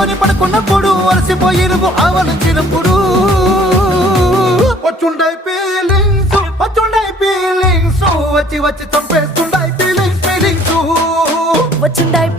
కొని పడుకున్నప్పుడు అలసిపోయి నువ్వు ఆవలించినప్పుడు వచ్చుండై ఫీలింగ్స్ వచ్చి వచ్చి చంపేస్తుండై ఫీలింగ్స్ వచ్చుండాయి